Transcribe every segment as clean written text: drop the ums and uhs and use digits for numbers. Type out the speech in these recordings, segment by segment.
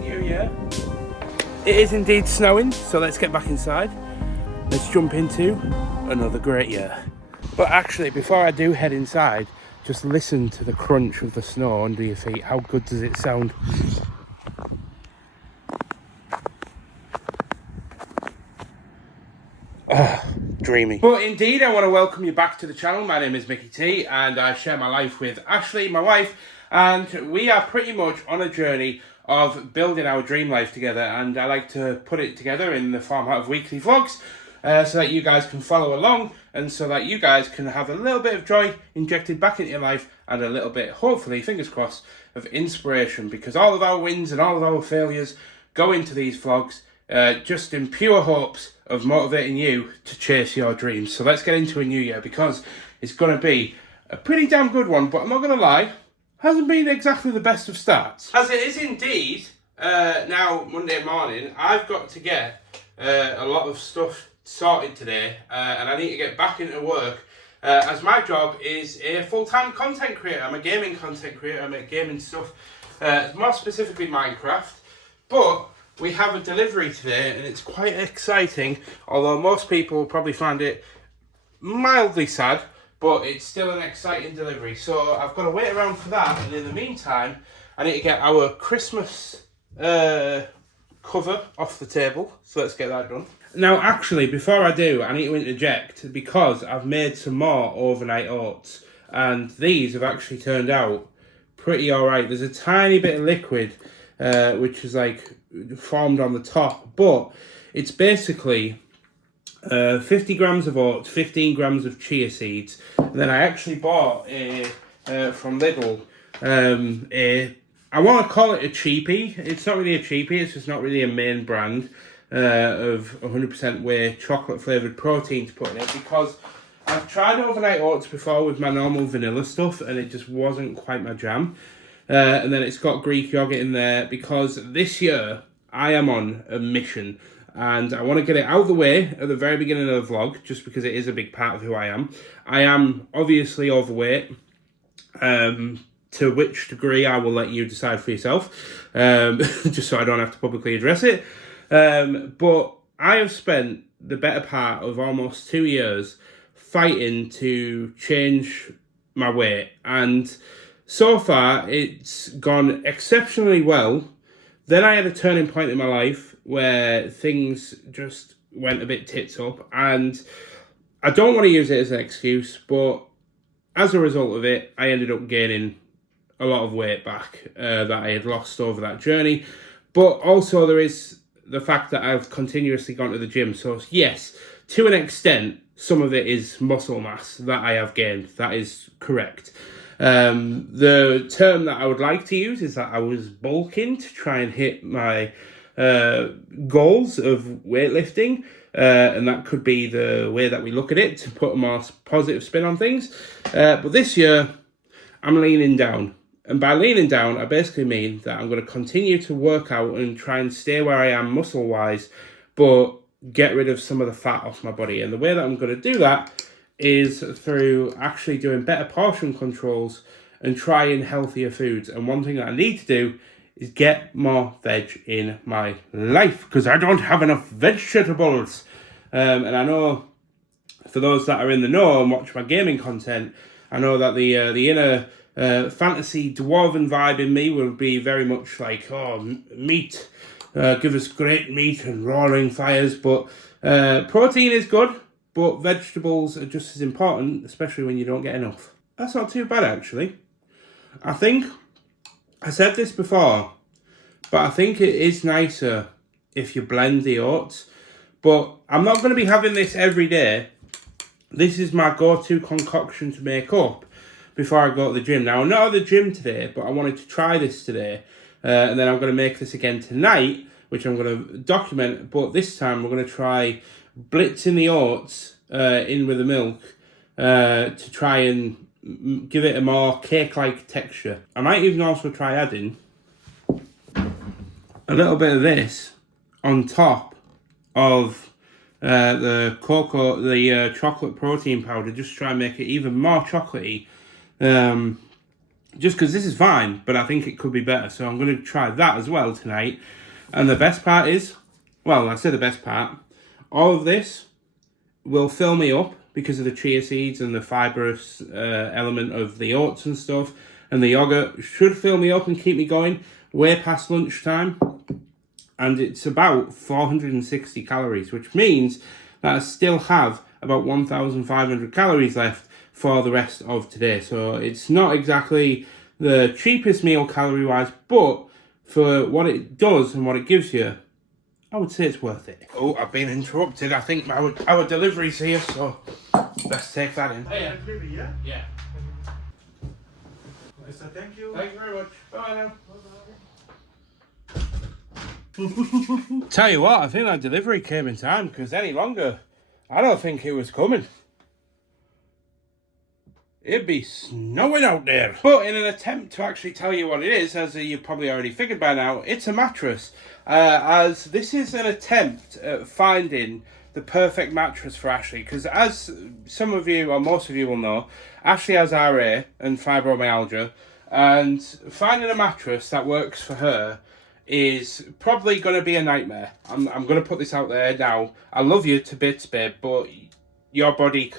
New Year. It is indeed snowing, so let's get back inside. Let's jump into another great year. But actually, before I do head inside, just listen to the crunch of the snow under your feet. How good does it sound? Dreamy. But indeed, I want to welcome you back to the channel. My name is Mickey T, and I share my life with Ashley, my wife, and we are pretty much on a journey of building our dream life together, and I like to put it together in the format of weekly vlogs so that you guys can follow along and so that you guys can have a little bit of joy injected back into your life and a little bit, hopefully, fingers crossed, of inspiration, because all of our wins and all of our failures go into these vlogs just in pure hopes of motivating you to chase your dreams. So let's get into a new year, because it's going to be a pretty damn good one, but I'm not going to lie, hasn't been exactly the best of starts. As it is indeed, now Monday morning, I've got to get a lot of stuff sorted today, and I need to get back into work, as my job is a full-time content creator. I'm a gaming content creator, I make gaming stuff, more specifically Minecraft, but we have a delivery today and it's quite exciting, although most people will probably find it mildly sad, but it's still an exciting delivery. So I've got to wait around for that, and in the meantime I need to get our Christmas cover off the table, so let's get that done. Now actually, before I do, I need to interject, because I've made some more overnight oats and these have actually turned out pretty alright. There's a tiny bit of liquid which is like formed on the top, but it's basically 50 grams of oats, 15 grams of chia seeds, and then I actually bought from Lidl I want to call it a cheapie. It's not really a cheapie, it's just not really a main brand of 100% whey chocolate flavoured protein to put in it, because I've tried overnight oats before with my normal vanilla stuff and it just wasn't quite my jam. And then it's got Greek yogurt in there, because this year I am on a mission and I want to get it out of the way at the very beginning of the vlog, just because it is a big part of who I am. I am obviously overweight. To which degree I will let you decide for yourself, just so I don't have to publicly address it. But I have spent the better part of almost 2 years fighting to change my weight, and so far it's gone exceptionally well. Then I had a turning point in my life where things just went a bit tits up, and I don't want to use it as an excuse, but as a result of it, I ended up gaining a lot of weight back that I had lost over that journey. But also there is the fact that I've continuously gone to the gym. So yes, to an extent, some of it is muscle mass that I have gained. That is correct. The term that I would like to use is that I was bulking to try and hit my goals of weightlifting. And that could be the way that we look at it, to put a more positive spin on things. But this year, I'm leaning down. And by leaning down, I basically mean that I'm going to continue to work out and try and stay where I am muscle-wise, but get rid of some of the fat off my body. And the way that I'm going to do that is through actually doing better portion controls and trying healthier foods. And one thing that I need to do is get more veg in my life, because I don't have enough vegetables. And I know, for those that are in the know and watch my gaming content, I know that the inner fantasy dwarven vibe in me will be very much like, oh, meat, give us great meat and roaring fires. But protein is good, but vegetables are just as important, especially when you don't get enough. That's not too bad, actually. I think I said this before, but I think it is nicer if you blend the oats. But I'm not going to be having this every day. This is my go-to concoction to make up before I go to the gym. Now, I'm not at the gym today, but I wanted to try this today. And then I'm going to make this again tonight, which I'm going to document. But this time, we're going to try blitzing the oats in with the milk to try and give it a more cake-like texture. I might even also try adding a little bit of this on top of the chocolate protein powder, just try and make it even more chocolatey. just because this is fine, but I think it could be better. So I'm going to try that as well tonight. And the best part is, well, I say the best part, all of this will fill me up because of the chia seeds and the fibrous element of the oats and stuff. And the yogurt should fill me up and keep me going way past lunchtime. And it's about 460 calories, which means that I still have about 1,500 calories left for the rest of today. So it's not exactly the cheapest meal calorie-wise, but for what it does and what it gives you, I would say it's worth it. Oh, I've been interrupted. I think our delivery's here, so let's take that in. Hey, delivery, yeah? Yeah. So thank you. Thank you very much. Bye now. Tell you what, I think that delivery came in time, because any longer, I don't think it was coming. It'd be snowing out there. But in an attempt to actually tell you what it is, as you've probably already figured by now, it's a mattress. As this is an attempt at finding the perfect mattress for Ashley. Because as some of you, or most of you will know, Ashley has RA and fibromyalgia. And finding a mattress that works for her is probably going to be a nightmare. I'm going to put this out there now. I love you to bits, babe, but your body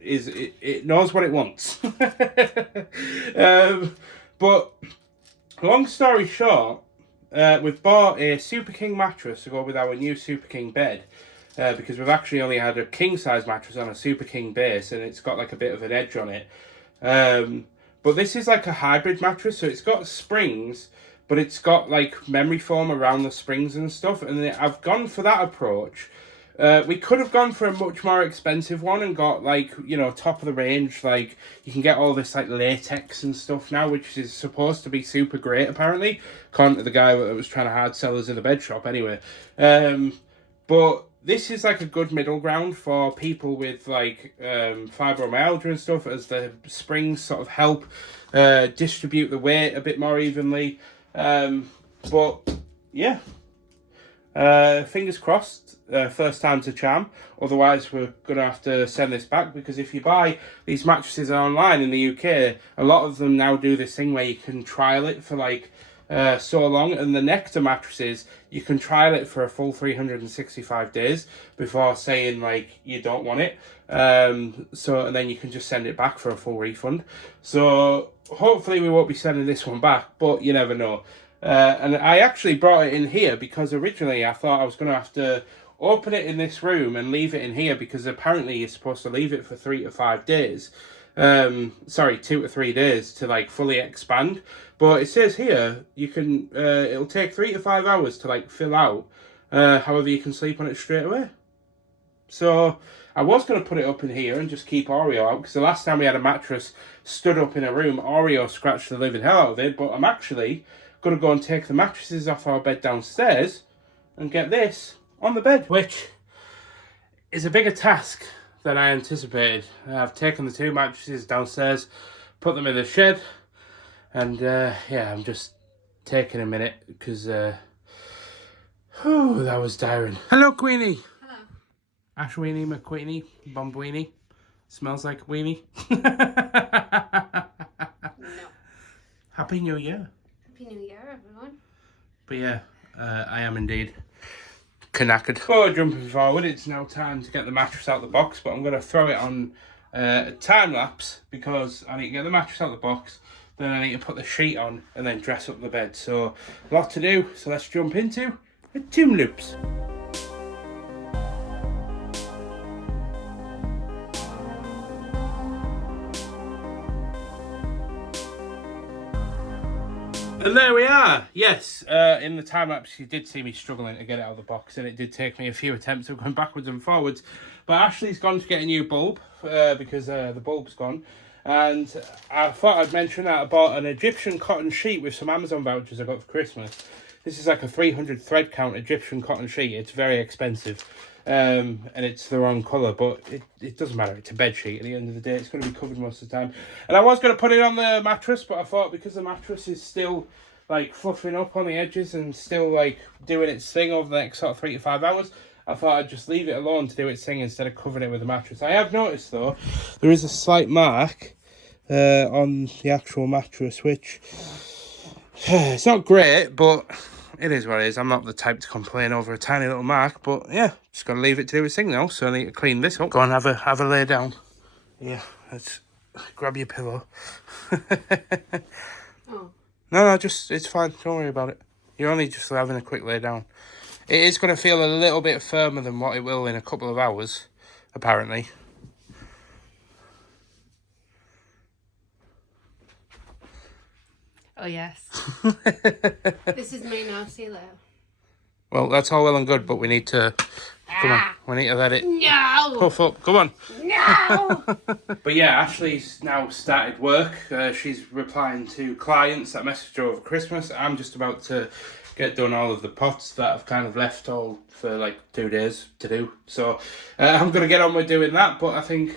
it knows what it wants. But long story short, we've bought a Super King mattress to go with our new Super King bed, because we've actually only had a king size mattress on a Super King base, and it's got like a bit of an edge on it. But this is like a hybrid mattress, so it's got springs, but it's got like memory foam around the springs and stuff, and I've gone for that approach. We could have gone for a much more expensive one and got like, you know, top of the range, like you can get all this like latex and stuff now, which is supposed to be super great apparently, according to the guy that was trying to hard sell us in the bed shop anyway. But this is like a good middle ground for people with like fibromyalgia and stuff, as the springs sort of help distribute the weight a bit more evenly. But yeah, fingers crossed, first time's a charm. Otherwise we're gonna have to send this back, because if you buy these mattresses online in the UK, a lot of them now do this thing where you can trial it for like so long, and the Nectar mattresses, you can trial it for a full 365 days before saying like you don't want it, so and then you can just send it back for a full refund. So hopefully we won't be sending this one back, but you never know. And I actually brought it in here because originally I thought I was going to have to open it in this room and leave it in here, because apparently you're supposed to leave it for 3 to 5 days. 2 to 3 days to like fully expand. But it says here you can it'll take 3 to 5 hours to like fill out. However, you can sleep on it straight away. So I was going to put it up in here and just keep Oreo out, because the last time we had a mattress stood up in a room, Oreo scratched the living hell out of it. But I'm actually going to go and take the mattresses off our bed downstairs and get this on the bed, which is a bigger task than I anticipated. I've taken the 2 mattresses downstairs, put them in the shed, and yeah, I'm just taking a minute because that was tiring. Hello, Queenie. Hello. Ashweenie, McQueenie, Bombweenie. Smells like a weenie. No. Happy New Year. Happy New Year, everyone. But yeah, I am indeed knackered. Before jumping forward, it's now time to get the mattress out of the box, but I'm going to throw it on a time lapse because I need to get the mattress out of the box, then I need to put the sheet on and then dress up the bed. So a lot to do, so let's jump into the Tomb Loops. And there we are. Yes, in the time lapse you did see me struggling to get it out of the box, and it did take me a few attempts of going backwards and forwards. But Ashley's gone to get a new bulb because the bulb's gone. And I thought I'd mention that I bought an Egyptian cotton sheet with some Amazon vouchers I got for Christmas. This is like a 300 thread count Egyptian cotton sheet. It's very expensive. And it's the wrong colour, but it doesn't matter. It's a bed sheet. At the end of the day, it's going to be covered most of the time. And I was going to put it on the mattress, but I thought because the mattress is still like fluffing up on the edges and still like doing its thing over the next sort of 3 to 5 hours, I thought I'd just leave it alone to do its thing instead of covering it with the mattress. I have noticed though, there is a slight mark on the actual mattress, which it's not great, but it is what it is. I'm not the type to complain over a tiny little mark, but yeah, just gotta leave it to do its thing now. So I need to clean this up. Go on, have a lay down. Yeah, let's grab your pillow. Oh. No, just it's fine. Don't worry about it. You're only just having a quick lay down. It is going to feel a little bit firmer than what it will in a couple of hours, apparently. Oh, yes. This is me now. See you later. Well, that's all well and good, but we need to... Come on, we need to let it puff up. Come on. No! But yeah, Ashley's now started work. She's replying to clients that messaged her over Christmas. I'm just about to get done all of the pots that I've kind of left all for like 2 days to do. So I'm going to get on with doing that. But I think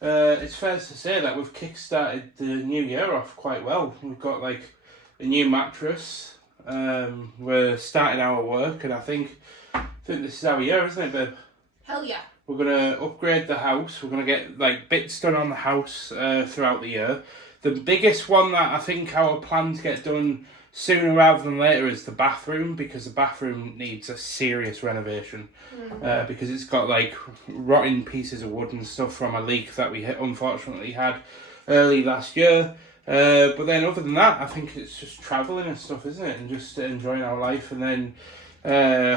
it's fair to say that we've kick-started the new year off quite well. We've got like a new mattress. We're starting our work, and I think this is our year, isn't it, babe? Hell yeah. We're going to upgrade the house. We're going to get like bits done on the house throughout the year. The biggest one that I think our plan to get done sooner rather than later is the bathroom, because the bathroom needs a serious renovation. Because it's got like rotting pieces of wood and stuff from a leak that we unfortunately had early last year. But then other than that, I think it's just travelling and stuff, isn't it? And just enjoying our life. And then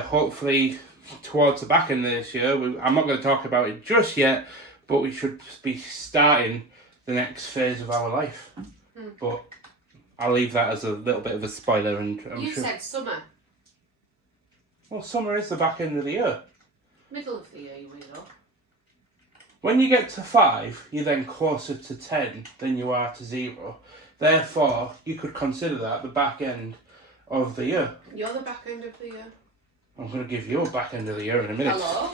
hopefully towards the back end of this year, I'm not going to talk about it just yet, but we should be starting the next phase of our life. But I'll leave that as a little bit of a spoiler. And You said summer. Well, summer is the back end of the year. Middle of the year, you weirdo. When you get to 5, you're then closer to 10 than you are to 0. Therefore, you could consider that the back end of the year. You're the back end of the year. I'm going to give you a back end of the year in a minute. Hello?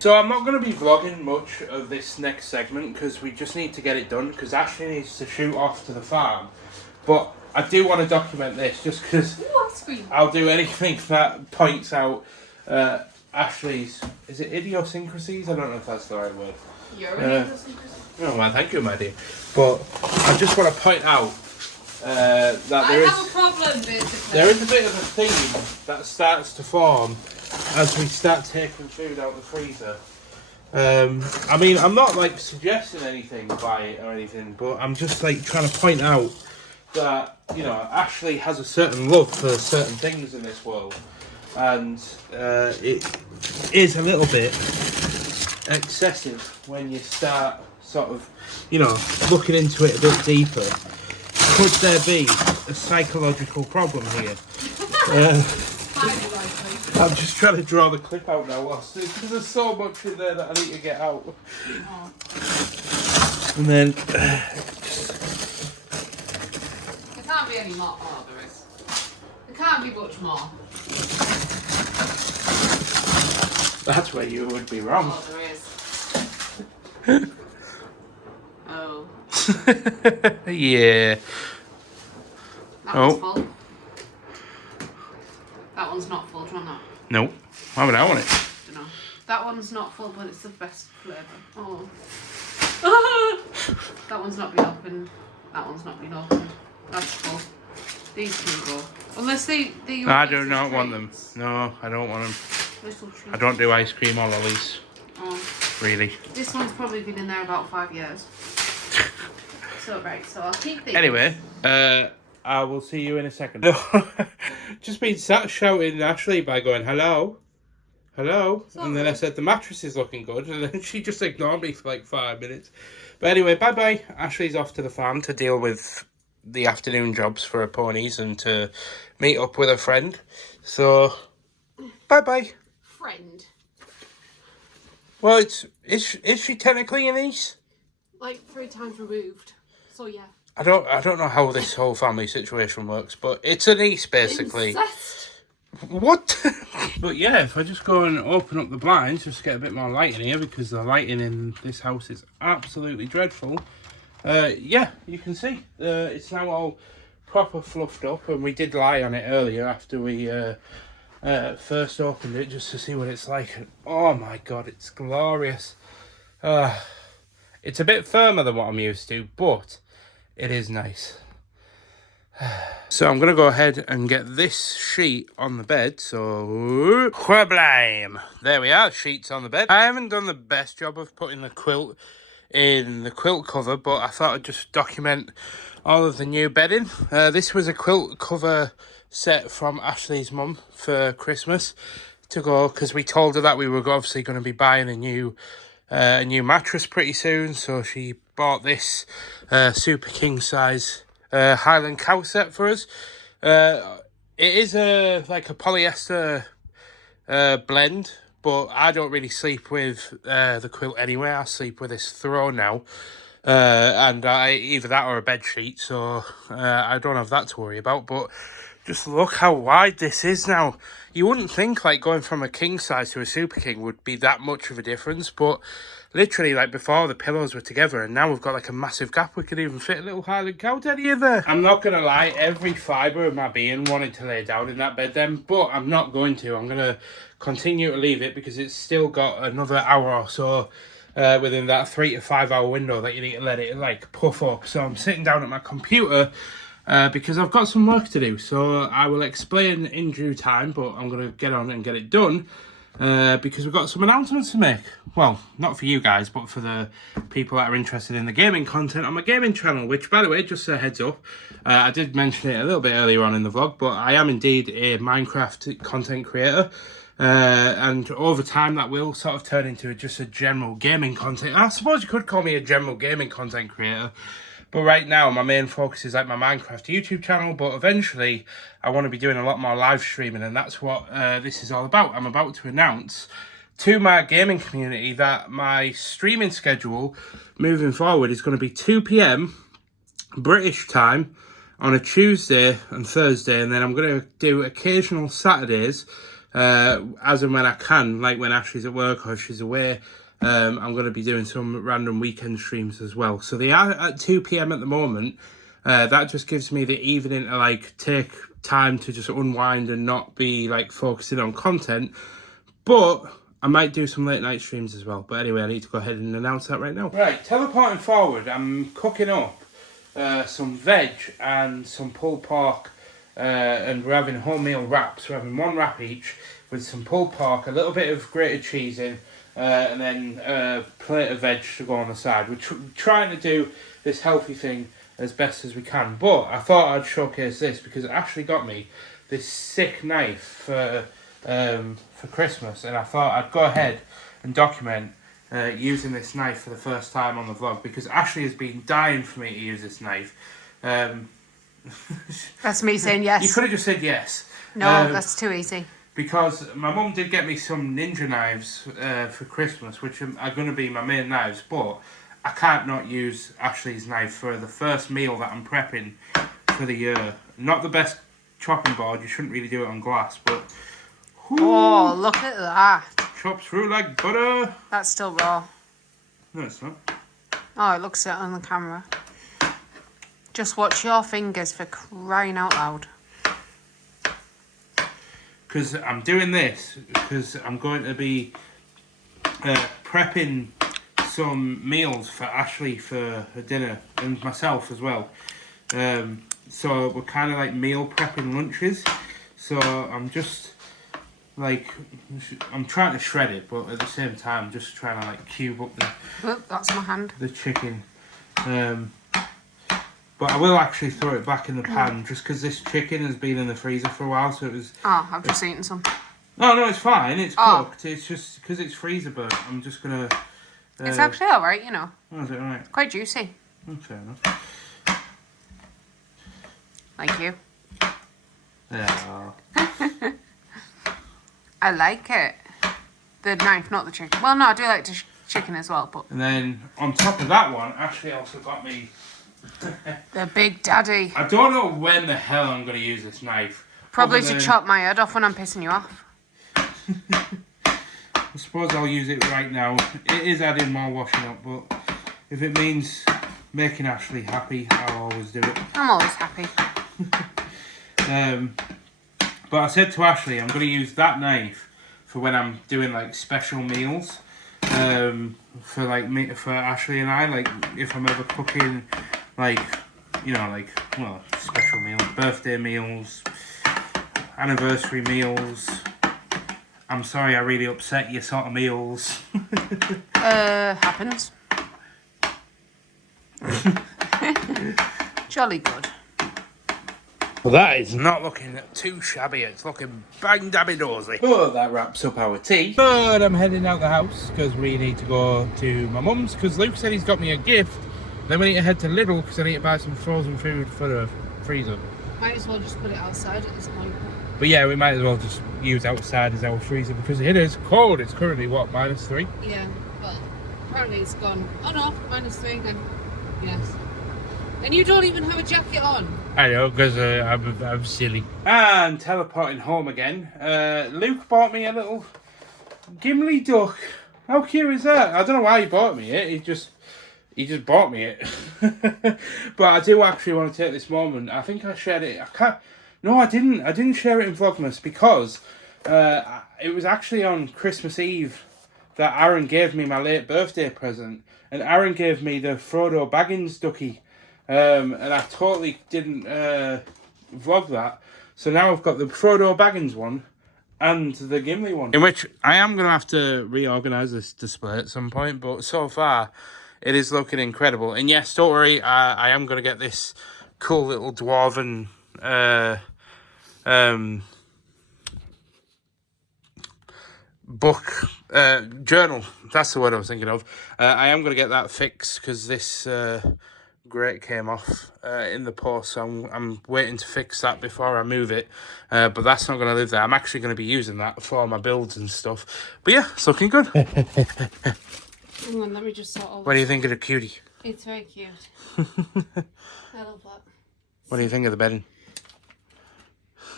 So I'm not going to be vlogging much of this next segment because we just need to get it done, because Ashley needs to shoot off to the farm. But I do want to document this just because I'll do anything that points out Ashley's, is it idiosyncrasies? I don't know if that's the right word. You're an idiosyncrasy. Oh, well, thank you, my dear. But I just want to point out that there have a problem, basically. There is a bit of a theme that starts to form as we start taking food out the freezer. I mean, I'm not like suggesting anything by it or anything, but I'm just like trying to point out that, you know, Ashley has a certain love for certain things in this world, and it is a little bit excessive when you start sort of, you know, looking into it a bit deeper. Could there be a psychological problem here? I'm just trying to draw the clip out now, because there's so much in there that I need to get out. And then There can't be any more. Oh, there is. There can't be much more. That's where you would be wrong. Oh, there is. Oh. Yeah. That one's full. That one's not full, do you want that? Nope. Why would I want it? Dunno. That one's not full, but it's the best flavour. Oh. That one's not been opened. That one's not been opened. That's full. These can go. Unless they I do not want them. No, I don't want them. Little treats. I don't do ice cream or lollies. Oh. Really. This one's probably been in there about 5 years. So, right, so I'll keep these. Anyway, I will see you in a second. Just been sat shouting at Ashley by going, hello, hello. Sorry. And then I said, the mattress is looking good. And then she just ignored me for like 5 minutes. But anyway, bye-bye. Ashley's off to the farm to deal with the afternoon jobs for her ponies and to meet up with a friend. So, bye-bye. Friend. Well, is she technically a niece? Like 3 times removed. So, yeah. I don't know how this whole family situation works, but it's a niece, basically. Incest. What? But yeah, if I just go and open up the blinds, just get a bit more light in here, because the lighting in this house is absolutely dreadful. Yeah, you can see. It's now all proper fluffed up, and we did lie on it earlier after we first opened it, just to see what it's like. And, oh my god, it's glorious. It's a bit firmer than what I'm used to, but it is nice. So I'm going to go ahead and get this sheet on the bed. So, quablime. There we are, sheets on the bed. I haven't done the best job of putting the quilt in the quilt cover, but I thought I'd just document all of the new bedding. This was a quilt cover set from Ashley's mum for Christmas to go, because we told her that we were obviously going to be buying a new mattress pretty soon. So she bought this super king size Highland cow set for us. It is like a polyester blend, but I don't really sleep with the quilt anyway. I sleep with this throw now, and either that or a bed sheet, so I don't have that to worry about. But just look how wide this is now. You wouldn't think like going from a king size to a super king would be that much of a difference, but literally, like before, the pillows were together, and now we've got like a massive gap. We could even fit a little Highland cow teddy in there. I'm not gonna lie, every fibre of my being wanted to lay down in that bed then, but I'm not going to. I'm gonna continue to leave it because it's still got another hour or so within that 3 to 5 hour window that you need to let it like puff up. So I'm sitting down at my computer because I've got some work to do. So I will explain in due time, but I'm gonna get on and get it done. Because we've got some announcements to make. Well, not for you guys, but for the people that are interested in the gaming content on my gaming channel, which, by the way, just a heads up, I did mention it a little bit earlier on in the vlog, but I am indeed a Minecraft content creator, and over time that will sort of turn into just a general gaming content. I suppose you could call me a general gaming content creator, but right now, my main focus is like my Minecraft YouTube channel, but eventually I want to be doing a lot more live streaming, and that's what this is all about. I'm about to announce to my gaming community that my streaming schedule moving forward is going to be 2 p.m. British time on a Tuesday and Thursday, and then I'm going to do occasional Saturdays as and when I can, like when Ashley's at work or if she's away. I'm going to be doing some random weekend streams as well. So they are at 2 p.m. at the moment. That just gives me the evening to like take time to just unwind and not be like focusing on content. But I might do some late night streams as well. But anyway, I need to go ahead and announce that right now. Right, teleporting forward, I'm cooking up some veg and some pulled pork, and we're having wholemeal wraps. We're having one wrap each with some pulled pork, a little bit of grated cheese in, and then a plate of veg to go on the side. We're trying to do this healthy thing as best as we can, but I thought I'd showcase this because it actually got me this sick knife for Christmas, and I thought I'd go ahead and document using this knife for the first time on the vlog, because Ashley has been dying for me to use this knife. That's me saying yes. You could have just said yes. No, that's too easy. Because my mum did get me some ninja knives for Christmas, which are going to be my main knives, but I can't not use Ashley's knife for the first meal that I'm prepping for the year. Not the best chopping board, you shouldn't really do it on glass, but... Whoo, oh, look at that. chops through like butter. That's still raw. No, it's not. Oh, it looks it on the camera. Just watch your fingers, for crying out loud. Because I'm doing this because I'm going to be prepping some meals for Ashley for her dinner and myself as well. So we're kind of like meal prepping lunches. So I'm just like, I'm trying to shred it, but at the same time just trying to like cube up that's my hand. The chicken. But I will actually throw it back in the pan just because this chicken has been in the freezer for a while, so it was... Oh, I've just eaten some. No, it's fine. It's cooked. It's just because it's freezer burnt. I'm just going to... it's actually alright, you know. Oh, is it alright? Quite juicy. Oh, fair enough. Thank you. Yeah. I like it. The knife, not the chicken. Well, no, I do like the chicken as well, but... And then on top of that one, Ashley also got me... the Big Daddy. I don't know when the hell I'm going to use this knife. Probably to chop my head off when I'm pissing you off. I suppose I'll use it right now. It is adding more washing up, but if it means making Ashley happy, I'll always do it. I'm always happy. But I said to Ashley, I'm going to use that knife for when I'm doing like special meals. For like me, for Ashley and I, like if I'm ever cooking, like well, special meals, birthday meals, anniversary meals. I'm sorry, I really upset you sort of meals. Happens. Jolly good. Well, that is not looking too shabby. It's looking bang dabby dozy. But that wraps up our tea. But I'm heading out the house because we need to go to my mum's because Luke said he's got me a gift. Then we need to head to Lidl because I need to buy some frozen food for the freezer. Might as well just put it outside at this point. But yeah, we might as well just use outside as our freezer because it is cold. It's currently, what, -3? Yeah, well, apparently it's gone. Oh no, -3 then. Yes. And you don't even have a jacket on. I know, because I'm silly. And teleporting home again, Luke bought me a little Gimli duck. How cute is that? I don't know why he bought me it. He just bought me it. But I do actually want to take this moment. I think I shared it. No, I didn't. I didn't share it in Vlogmas because it was actually on Christmas Eve that Aaron gave me my late birthday present, and Aaron gave me the Frodo Baggins ducky. And I totally didn't vlog that. So now I've got the Frodo Baggins one and the Gimli one. In which I am going to have to reorganise this display at some point. But so far, it is looking incredible. And yes, don't worry, I am going to get this cool little dwarven book, journal. That's the word I was thinking of. I am going to get that fixed because this... grate came off in the post, so I'm waiting to fix that before I move it, but that's not going to live there. I'm actually going to be using that for my builds and stuff, but yeah, it's looking good. Hang on, let me just sort of... What do you think of the cutie? It's very cute. I love that. What do you think of the bedding?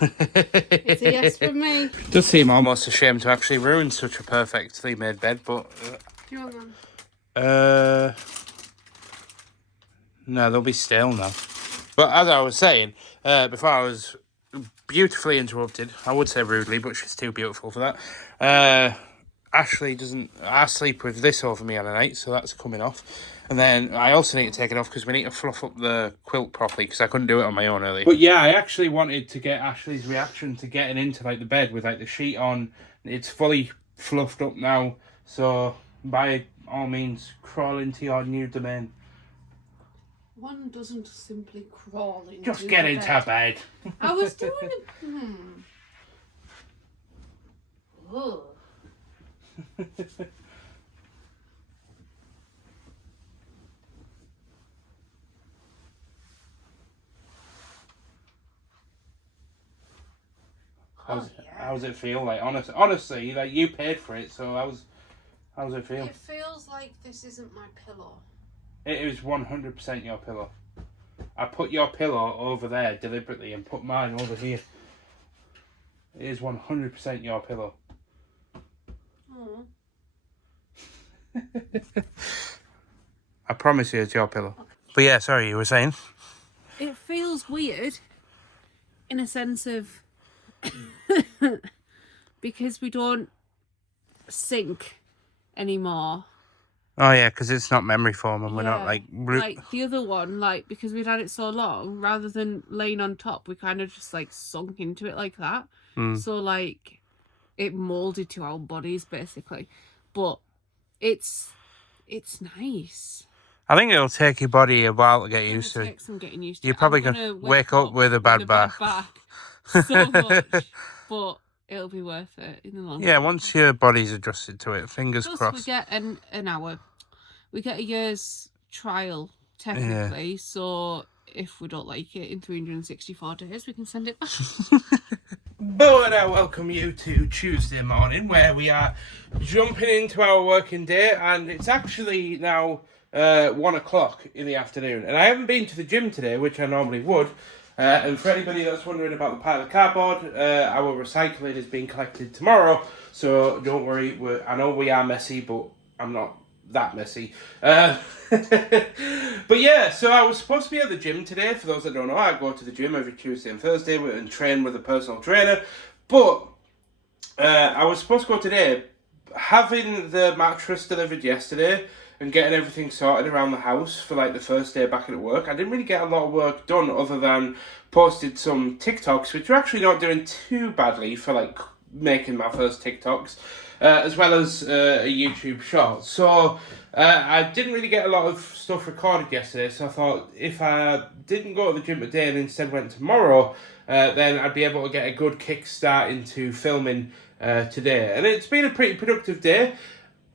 It's a yes from me. It does seem almost a shame to actually ruin such a perfectly made bed, but Do you want them? No, they'll be stale now. But as I was saying, before I was beautifully interrupted, I would say rudely, but she's too beautiful for that. Ashley doesn't... I sleep with this over me on a night, so that's coming off. And then I also need to take it off because we need to fluff up the quilt properly because I couldn't do it on my own earlier. But yeah, I actually wanted to get Ashley's reaction to getting into like the bed with like the sheet on. It's fully fluffed up now, so by all means, crawl into your new domain. One doesn't simply crawl into Just get into bed. I was doing it. Ugh. How's it feel? Like honestly, like you paid for it, so how's it feel? It feels like this isn't my pillow. It is 100% your pillow. I put your pillow over there deliberately and put mine over here. It is 100% your pillow. Oh. I promise you it's your pillow. Okay. But yeah, sorry, you were saying? It feels weird in a sense of because we don't sync anymore. Oh yeah, because it's not memory foam and we're not like the other one, like because we'd had it so long, rather than laying on top, we kind of just like sunk into it like that. So like it molded to our bodies basically, but it's nice. I think it'll take your body a while to get used to it. Take some getting used to. You're probably gonna wake up with a bad back. So much, but it'll be worth it in the long run. Yeah, once your body's adjusted to it, fingers crossed. We get an hour. We get a year's trial, technically, yeah. So if we don't like it in 364 days, we can send it back. But I welcome you to Tuesday morning, where we are jumping into our working day, and it's actually now 1 o'clock in the afternoon. And I haven't been to the gym today, which I normally would. And for anybody that's wondering about the pile of cardboard, our recycling is being collected tomorrow, so don't worry. I know we are messy, but I'm not that messy. But yeah, so I was supposed to be at the gym today. For those that don't know, I go to the gym every Tuesday and Thursday and train with a personal trainer. But I was supposed to go today, having the mattress delivered yesterday and getting everything sorted around the house for like the first day back at work, I didn't really get a lot of work done other than posted some TikToks, which are actually not doing too badly for like making my first TikToks, as well as a YouTube short. So I didn't really get a lot of stuff recorded yesterday, so I thought if I didn't go to the gym today and instead went tomorrow, then I'd be able to get a good kickstart into filming today. And it's been a pretty productive day,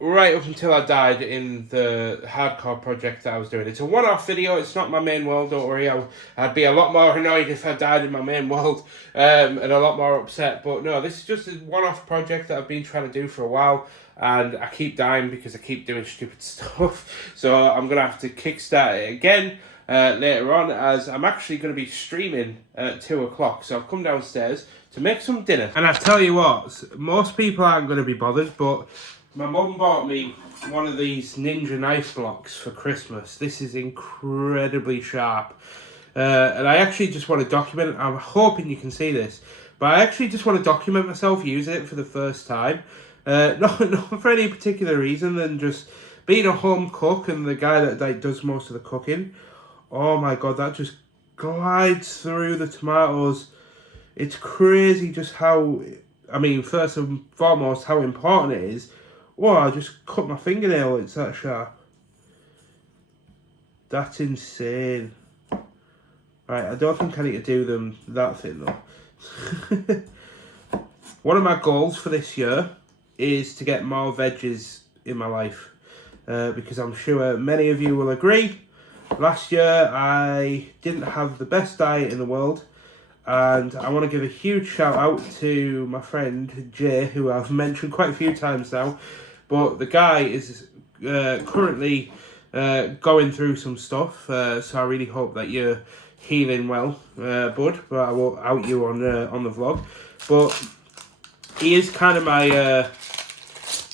right up until I died in the hardcore project that I was doing. It's a one-off video, it's not my main world, don't worry. I'd be a lot more annoyed if I died in my main world, and a lot more upset. But no, this is just a one-off project that I've been trying to do for a while, and I keep dying because I keep doing stupid stuff. So I'm going to have to kickstart it again later on, as I'm actually going to be streaming at 2 o'clock. So I've come downstairs to make some dinner. And I tell you what, most people aren't going to be bothered, but my mum bought me one of these ninja knife blocks for Christmas. This is incredibly sharp. And I actually just want to document it. I'm hoping you can see this. But I actually just want to document myself using it for the first time. Not for any particular reason than just being a home cook and the guy that like, does most of the cooking. Oh my god, that just glides through the tomatoes. It's crazy just how, I mean, first and foremost, how important it is. Whoa, I just cut my fingernail, it's that sharp. That's insane. Right, I don't think I need to do them that thin though. One of my goals for this year is to get more veggies in my life. Because I'm sure many of you will agree. Last year I didn't have the best diet in the world. And I want to give a huge shout out to my friend Jay, who I've mentioned quite a few times now. But the guy is currently going through some stuff, so I really hope that you're healing well, bud. But I won't out you on the vlog. But he is kind of my,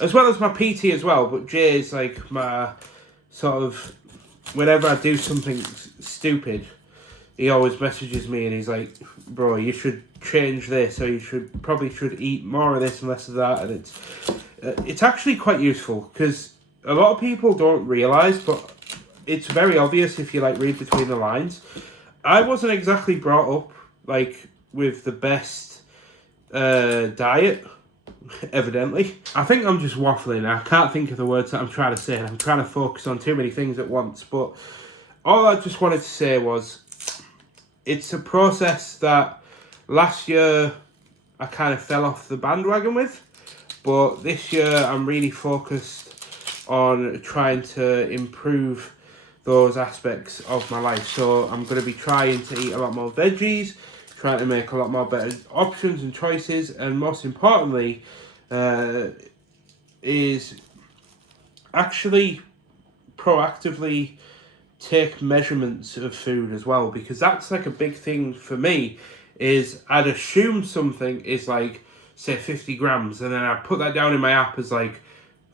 as well as my PT as well. But Jay is like my sort of, whenever I do something stupid, he always messages me and he's like, bro, you should change this, or you probably should eat more of this and less of that. And it's actually quite useful because a lot of people don't realise, but it's very obvious if you like read between the lines. I wasn't exactly brought up like with the best diet, evidently. I think I'm just waffling. I can't think of the words that I'm trying to say, and I'm trying to focus on too many things at once. But all I just wanted to say was, it's a process that last year I kind of fell off the bandwagon with, but this year I'm really focused on trying to improve those aspects of my life. So I'm going to be trying to eat a lot more veggies, trying to make a lot more better options and choices, and most importantly is actually proactively take measurements of food as well, because that's like a big thing for me. Is I'd assume something is like, say, 50 grams, and then I put that down in my app as like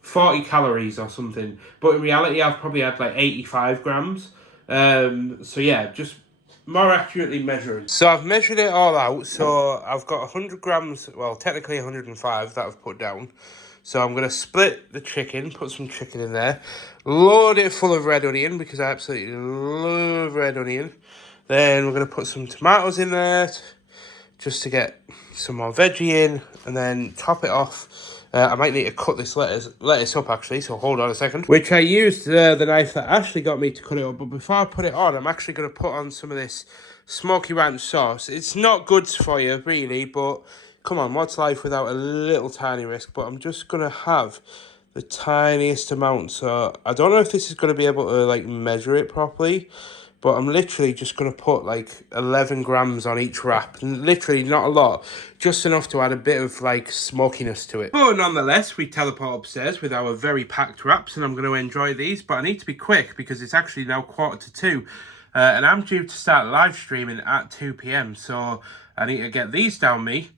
40 calories or something, but in reality I've probably had like 85 grams. So yeah, just more accurately measuring. So I've measured it all out, so I've got 100 grams, well technically 105 that I've put down. So I'm going to split the chicken, put some chicken in there, load it full of red onion, because I absolutely love red onion. Then we're going to put some tomatoes in there, just to get some more veggie in, and then top it off. I might need to cut this lettuce up actually, so hold on a second. Which I used the knife that Ashley got me to cut it up, but before I put it on, I'm actually going to put on some of this smoky ranch sauce. It's not good for you, really, but come on, what's life without a little tiny risk? But I'm just going to have the tiniest amount, so I don't know if this is going to be able to like measure it properly, but I'm literally just going to put like 11 grams on each wrap. Literally not a lot, just enough to add a bit of like smokiness to it. But nonetheless, we teleport upstairs with our very packed wraps, and I'm going to enjoy these, but I need to be quick because it's actually now 1:45. And I'm due to start live streaming at 2 p.m. So I need to get these down me,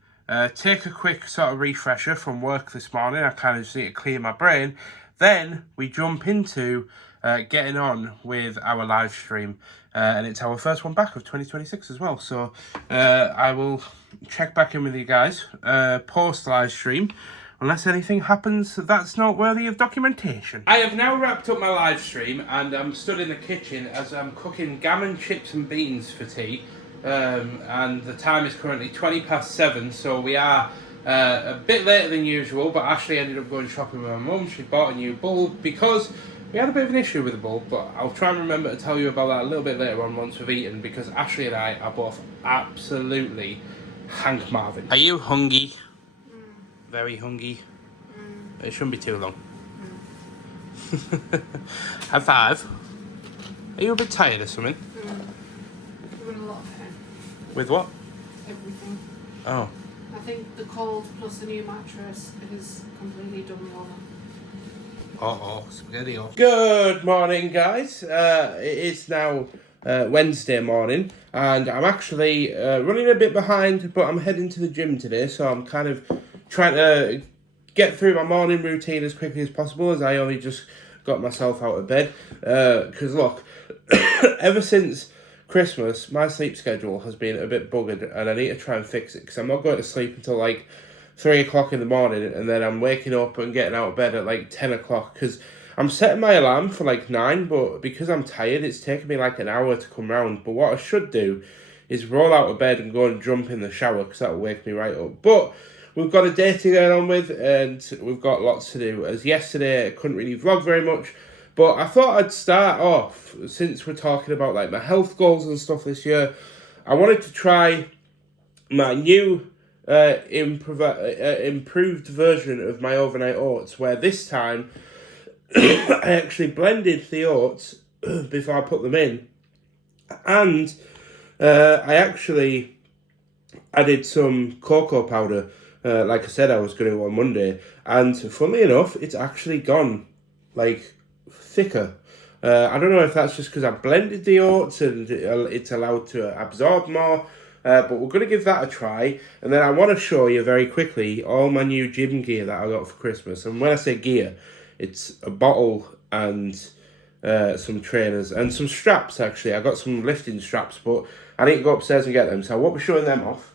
take a quick sort of refresher from work this morning. I kind of just need to clear my brain. Then we jump into getting on with our live stream, and it's our first one back of 2026 as well. So I will check back in with you guys post live stream unless anything happens that's not worthy of documentation. I have now wrapped up my live stream and I'm stood in the kitchen as I'm cooking gammon, chips and beans for tea. And the time is currently 7:20, so we are a bit later than usual, but Ashley ended up going shopping with my mum. She bought a new bulb because we had a bit of an issue with the bulb, but I'll try and remember to tell you about that a little bit later on once we've eaten, because Ashley and I are both absolutely Hank Marvin. Are you hungry? Very hungry? It shouldn't be too long. High five. Are you a bit tired or something? I'm in a lot of pain. With what? Everything. Oh. I think the cold plus the new mattress has completely done me over. Spaghetti. Good morning, guys. It is now Wednesday morning, and I'm actually running a bit behind, but I'm heading to the gym today, so I'm kind of trying to get through my morning routine as quickly as possible, as I only just got myself out of bed. Because look, ever since Christmas, my sleep schedule has been a bit buggered, and I need to try and fix it, because I'm not going to sleep until like 3 o'clock in the morning, and then I'm waking up and getting out of bed at like 10 o'clock, because I'm setting my alarm for like 9, but because I'm tired, it's taking me like an hour to come round. But what I should do is roll out of bed and go and jump in the shower, because that'll wake me right up. But we've got a day to get on with, and we've got lots to do. As yesterday, I couldn't really vlog very much, but I thought I'd start off, since we're talking about like my health goals and stuff this year. I wanted to try my new improved version of my overnight oats, where this time I actually blended the oats before I put them in, and I actually added some cocoa powder, like I said I was going to on Monday, and funnily enough, it's actually gone like thicker. I don't know if that's just because I blended the oats and it's allowed to absorb more, but we're going to give that a try. And then I want to show you very quickly all my new gym gear that I got for Christmas. And when I say gear, it's a bottle and some trainers and some straps, actually. I got some lifting straps, but I need to go upstairs and get them. So I won't be showing them off.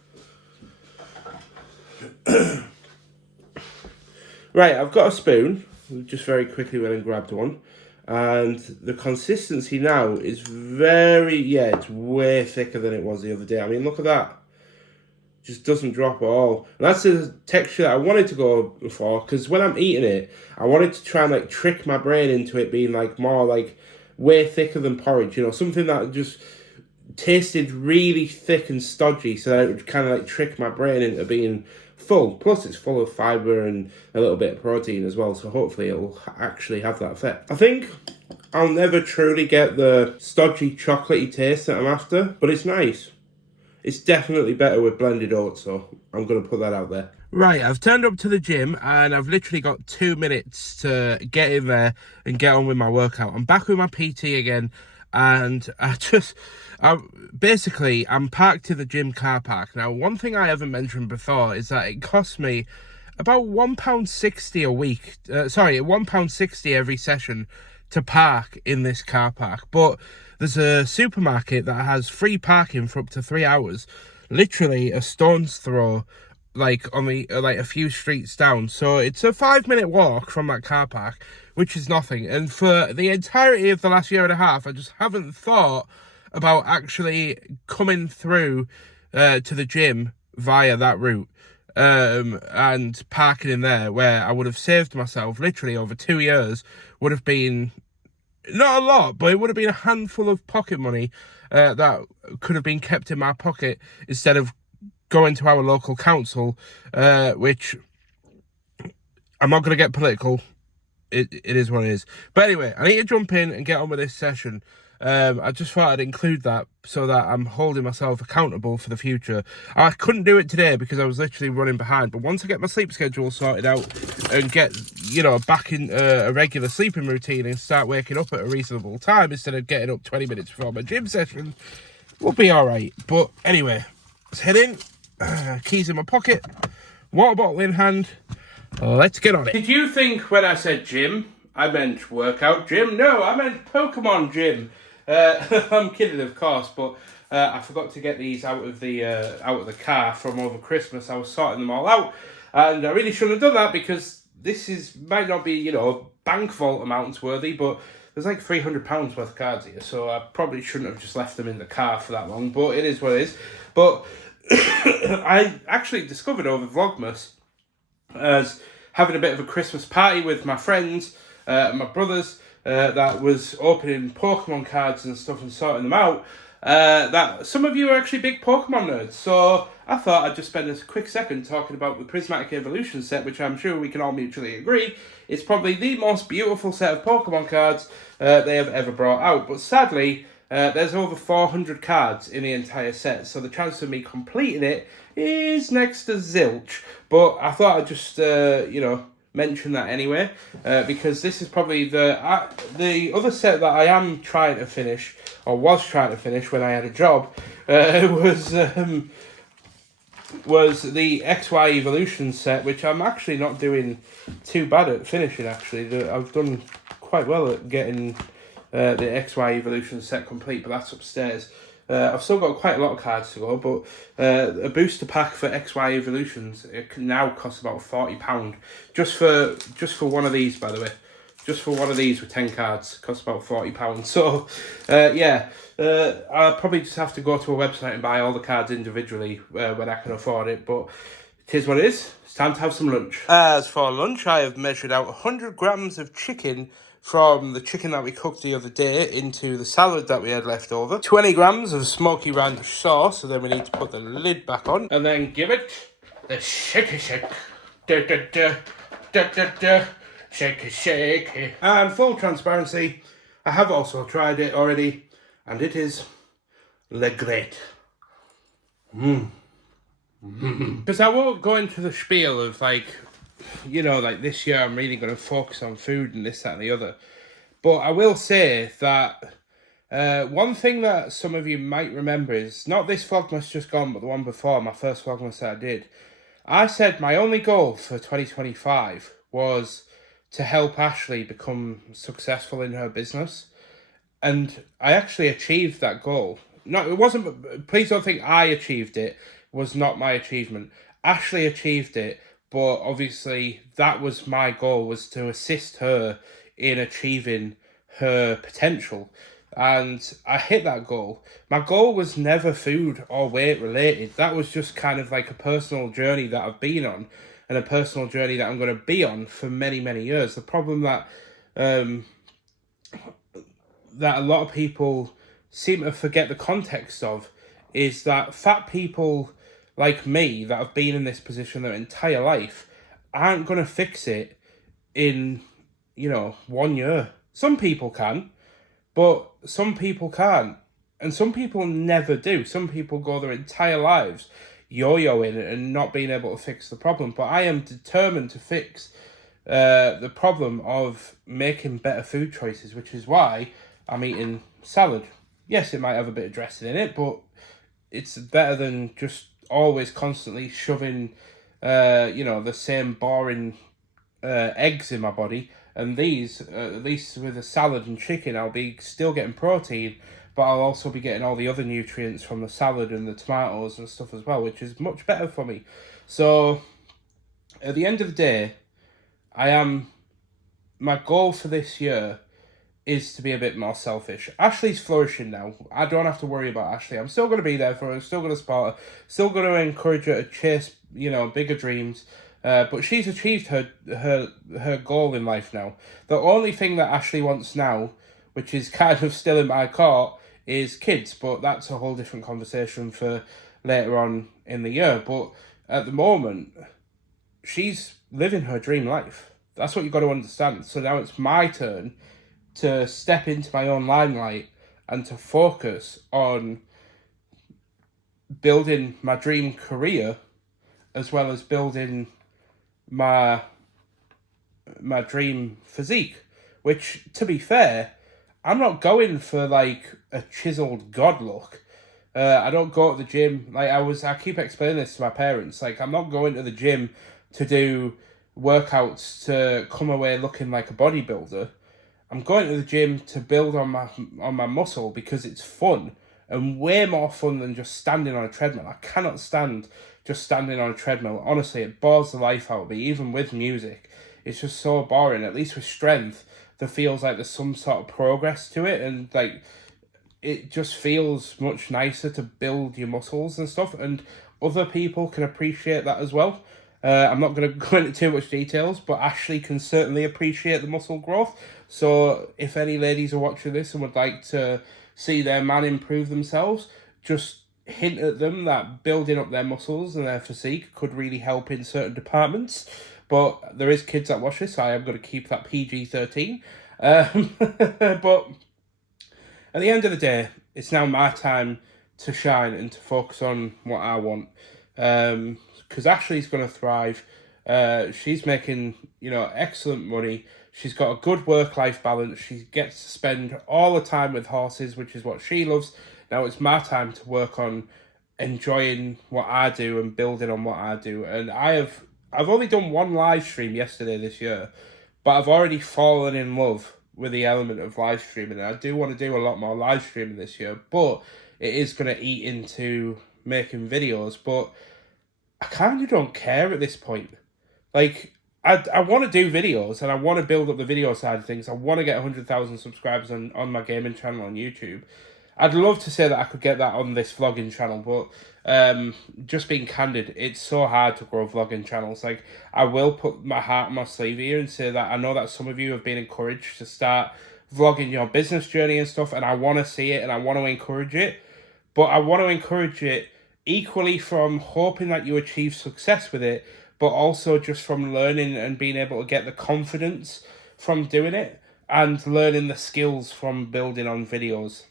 Right, I've got a spoon. Just very quickly went and grabbed one. And the consistency now is it's way thicker than it was the other day. I mean, look at that. Just doesn't drop at all. And that's the texture that I wanted to go for, because when I'm eating it, I wanted to try and like trick my brain into it being like more like way thicker than porridge, you know, something that just tasted really thick and stodgy, so that it would kind of like trick my brain into being full. Plus it's full of fibre and a little bit of protein as well, so hopefully it'll actually have that effect. I think I'll never truly get the stodgy chocolatey taste that I'm after, but it's nice. It's definitely better with blended oats, so I'm going to put that out there. Right, I've turned up to the gym and I've literally got 2 minutes to get in there and get on with my workout. I'm back with my PT again, and I'm parked in the gym car park. Now, one thing I haven't mentioned before is that it costs me about £1.60 a week. £1.60 every session to park in this car park. But there's a supermarket that has free parking for up to 3 hours, literally a stone's throw, like on the like a few streets down. So it's a 5-minute walk from that car park, which is nothing. And for the entirety of the last year and a half, I just haven't thought about actually coming through to the gym via that route, and parking in there, where I would have saved myself literally over 2 years. Would have been not a lot, but it would have been a handful of pocket money that could have been kept in my pocket instead of going to our local council, which I'm not going to get political. It is what it is. But anyway, I need to jump in and get on with this session. I just thought I'd include that so that I'm holding myself accountable for the future. I couldn't do it today because I was literally running behind, but once I get my sleep schedule sorted out and get, back in a regular sleeping routine and start waking up at a reasonable time instead of getting up 20 minutes before my gym session, we'll be alright. But anyway, let's head in. Keys in my pocket, water bottle in hand. Let's get on it. Did you think when I said gym, I meant workout gym? No, I meant Pokemon gym. I'm kidding, of course, but I forgot to get these out of the car from over Christmas. I was sorting them all out, And I really shouldn't have done that because might not be, bank vault amounts worthy, but there's like £300 worth of cards here, so I probably shouldn't have just left them in the car for that long, but it is what it is. But I actually discovered over Vlogmas as having a bit of a Christmas party with my friends, my brothers, that was opening Pokemon cards and stuff and sorting them out, that some of you are actually big Pokemon nerds. So I thought I'd just spend a quick second talking about the Prismatic Evolution set, which I'm sure we can all mutually agree is probably the most beautiful set of Pokemon cards they have ever brought out. But sadly, there's over 400 cards in the entire set, so the chance of me completing it is next to zilch. But I thought I'd just, mention that anyway, because this is probably the other set that I am trying to finish, or was trying to finish when I had a job, was the XY Evolution set, which I'm actually not doing too bad at finishing, actually. I've done quite well at getting the XY Evolution set complete, but that's upstairs. I've still got quite a lot of cards to go, but a booster pack for XY Evolutions, it can now cost about £40. Just for one of these, by the way. Just for one of these with 10 cards, costs about £40. So, I'll probably just have to go to a website and buy all the cards individually when I can afford it, but it is what it is. It's time to have some lunch. As for lunch, I have measured out 100 grams of chicken from the chicken that we cooked the other day into the salad that we had left over. 20 grams of smoky ranch sauce, so then we need to put the lid back on. And then give it the shake. Da, da, da, da, da, da. Shake. And full transparency, I have also tried it already, and it is le great. Because I won't go into the spiel of like this year I'm really going to focus on food and this, that and the other. But I will say that one thing that some of you might remember is, not this Vlogmas just gone, but the one before, my first Vlogmas that I did. I said my only goal for 2025 was to help Ashley become successful in her business. And I actually achieved that goal. No, it wasn't, please don't think I achieved it. It was not my achievement. Ashley achieved it, but obviously that was my goal, was to assist her in achieving her potential. And I hit that goal. My goal was never food or weight related. That was just kind of like a personal journey that I've been on, and a personal journey that I'm going to be on for many, many years. The problem that that a lot of people seem to forget the context of is that fat people like me that have been in this position their entire life aren't going to fix it in, 1 year. Some people can, but some people can't. And some people never do. Some people go their entire lives yo-yoing and not being able to fix the problem. But I am determined to fix the problem of making better food choices, which is why I'm eating salad. Yes, it might have a bit of dressing in it, but it's better than just always constantly shoving, the same boring eggs in my body. And these, at least with a salad and chicken, I'll be still getting protein, but I'll also be getting all the other nutrients from the salad and the tomatoes and stuff as well, which is much better for me. So, at the end of the day, my goal for this year is to be a bit more selfish. Ashley's flourishing now. I don't have to worry about Ashley. I'm still going to be there for her, still going to support her, still going to encourage her to chase, bigger dreams. But she's achieved her goal in life now. The only thing that Ashley wants now, which is kind of still in my court, is kids. But that's a whole different conversation for later on in the year. But at the moment, she's living her dream life. That's what you've got to understand. So now it's my turn to step into my own limelight and to focus on building my dream career, as well as building my dream physique, which, to be fair, I'm not going for like a chiseled god look. I don't go to the gym I keep explaining this to my parents. Like, I'm not going to the gym to do workouts to come away looking like a bodybuilder. I'm going to the gym to build on my muscle because it's fun, and way more fun than just standing on a treadmill. I cannot stand just standing on a treadmill. Honestly, it bores the life out of me, even with music. It's just so boring. At least with strength, there feels like there's some sort of progress to it, and like it just feels much nicer to build your muscles and stuff, and other people can appreciate that as well. I'm not going to go into too much details, but Ashley can certainly appreciate the muscle growth. So if any ladies are watching this and would like to see their man improve themselves, just hint at them that building up their muscles and their physique could really help in certain departments. But there is kids that watch this, so I am going to keep that PG-13. But at the end of the day, it's now my time to shine and to focus on what I want. Because Ashley's going to thrive. She's making, excellent money. She's got a good work-life balance. She gets to spend all the time with horses, which is what she loves. Now it's my time to work on enjoying what I do and building on what I do. And I've only done one live stream yesterday this year, but I've already fallen in love with the element of live streaming. And I do want to do a lot more live streaming this year, but it is going to eat into making videos. But I kind of don't care at this point. Like, I want to do videos and I want to build up the video side of things. I want to get 100,000 subscribers on my gaming channel on YouTube. I'd love to say that I could get that on this vlogging channel, but just being candid, it's so hard to grow vlogging channels. Like, I will put my heart on my sleeve here and say that I know that some of you have been encouraged to start vlogging your business journey and stuff, and I want to see it and I want to encourage it. But I want to encourage it equally from hoping that you achieve success with it, but also just from learning and being able to get the confidence from doing it and learning the skills from building on videos.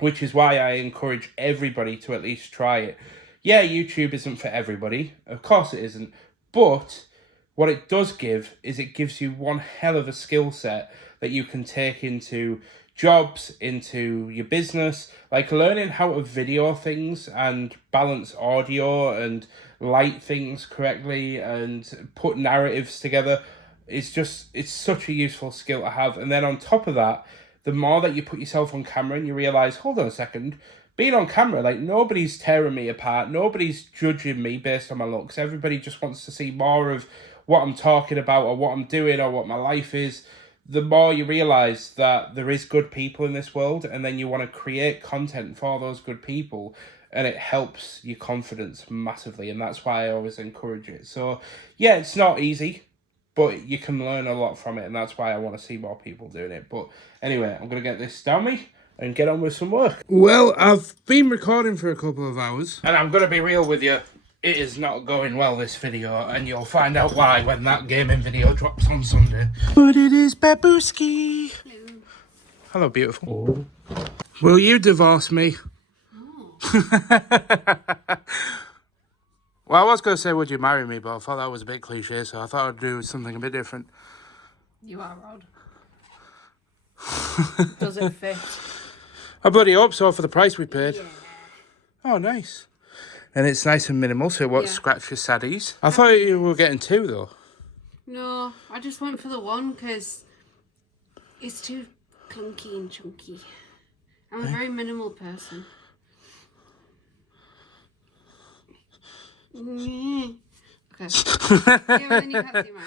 Which is why I encourage everybody to at least try it. Yeah, YouTube isn't for everybody. Of course it isn't. But what it does give is it gives you one hell of a skill set that you can take into jobs, into your business. Like learning how to video things and balance audio and light things correctly and put narratives together. It's such a useful skill to have. And then on top of that, the more that you put yourself on camera and you realise, hold on a second, being on camera, like nobody's tearing me apart, nobody's judging me based on my looks. Everybody just wants to see more of what I'm talking about or what I'm doing or what my life is. The more you realise that there is good people in this world, and then you want to create content for those good people, and it helps your confidence massively, and that's why I always encourage it. So yeah, it's not easy, but you can learn a lot from it, and that's why I want to see more people doing it. But anyway, I'm going to get this down me and get on with some work. Well, I've been recording for a couple of hours, and I'm going to be real with you. It is not going well, this video, and you'll find out why when that gaming video drops on Sunday. But it is Babuski. Hello. Hello, beautiful. Oh. Will you divorce me? Oh. Well, I was going to say, would you marry me? But I thought that was a bit cliche, so I thought I'd do something a bit different. You are odd. Does it fit? I bloody hope so for the price we paid. Yeah. Oh, nice. And it's nice and minimal, so it won't scratch your saddies. I thought you were getting two, though. No, I just went for the one because it's too clunky and chunky. I'm a very minimal person. Okay. Yeah, but then you can't see mine.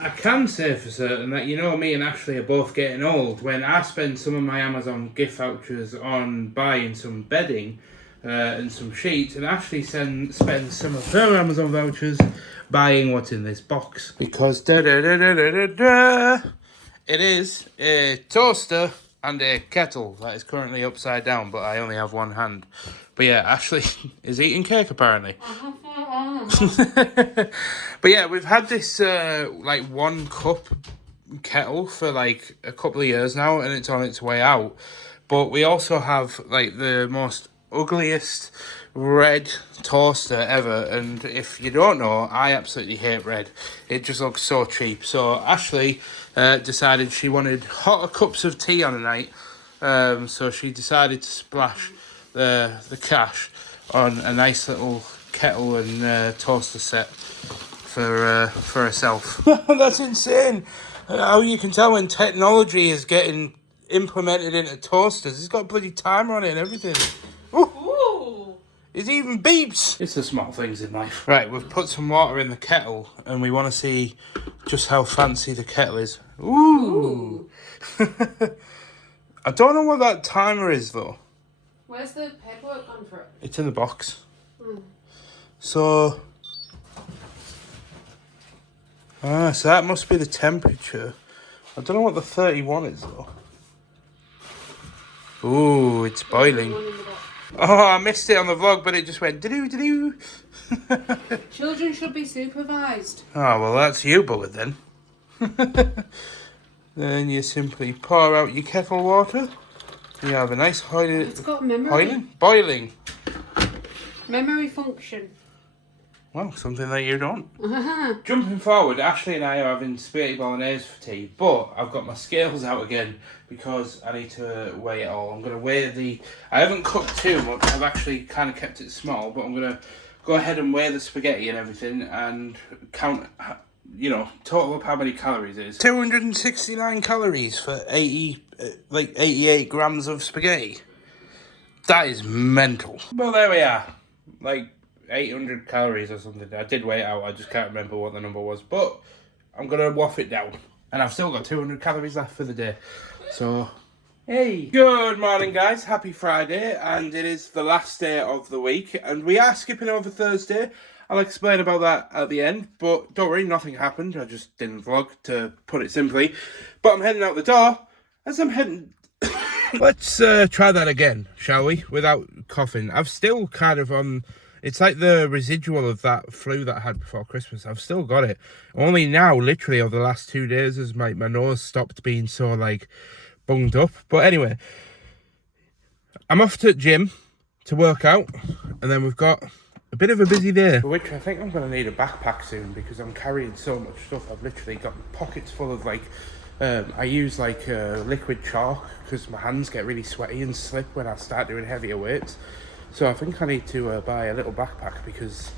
I can say for certain that me and Ashley are both getting old. When I spend some of my Amazon gift vouchers on buying some bedding and some sheets, and Ashley spends some of her Amazon vouchers buying what's in this box. Because it is a toaster and a kettle that is currently upside down, but I only have one hand. But yeah, Ashley is eating cake apparently. But yeah, we've had this 1 cup kettle for like a couple of years now, and it's on its way out. But we also have like the most ugliest red toaster ever, and if you don't know, I absolutely hate red. It just looks so cheap. So Ashley decided she wanted hotter cups of tea on a night, so she decided to splash the cash on a nice little kettle and toaster set for herself. That's insane. How you can tell when technology is getting implemented into toasters. It's got a bloody timer on it and everything. Ooh. It even beeps. It's the small things in life. Right, we've put some water in the kettle and we want to see just how fancy the kettle is. Ooh. I don't know what that timer is though. Where's the paperwork gone for it? It's in the box. So... so that must be the temperature. I don't know what the 31 is though. Ooh, it's boiling. Oh, I missed it on the vlog, but it just went doo-doo. Children should be supervised. Oh, well, that's you, bullet, then. Then you simply pour out your kettle water. You have a nice It's got memory. Boiling. Memory function. Well, something that you don't. Jumping forward, Ashley and I are having spaghetti bolognese for tea, but I've got my scales out again because I need to weigh it all. I'm going to weigh I haven't cooked too much, I've actually kind of kept it small, but I'm going to go ahead and weigh the spaghetti and everything and count, total up how many calories it is. 269 calories for 88 grams of spaghetti. That is mental. Well, there we are. 800 calories or something. I did weigh it out, I just can't remember what the number was, but I'm going to waff it down. And I've still got 200 calories left for the day. So, hey. Good morning, guys. Happy Friday, and it is the last day of the week, and we are skipping over Thursday. I'll explain about that at the end, but don't worry, nothing happened. I just didn't vlog, to put it simply. But I'm heading out the door. As I'm heading... Let's try that again, shall we? Without coughing. I've still kind of it's like the residual of that flu that I had before Christmas. I've still got it. Only now, literally, over the last 2 days, has my nose stopped being so, bunged up. But anyway, I'm off to the gym to work out. And then we've got a bit of a busy day. For which I think I'm going to need a backpack soon because I'm carrying so much stuff. I've literally got pockets full of, I use, liquid chalk because my hands get really sweaty and slip when I start doing heavier weights. So I think I need to buy a little backpack because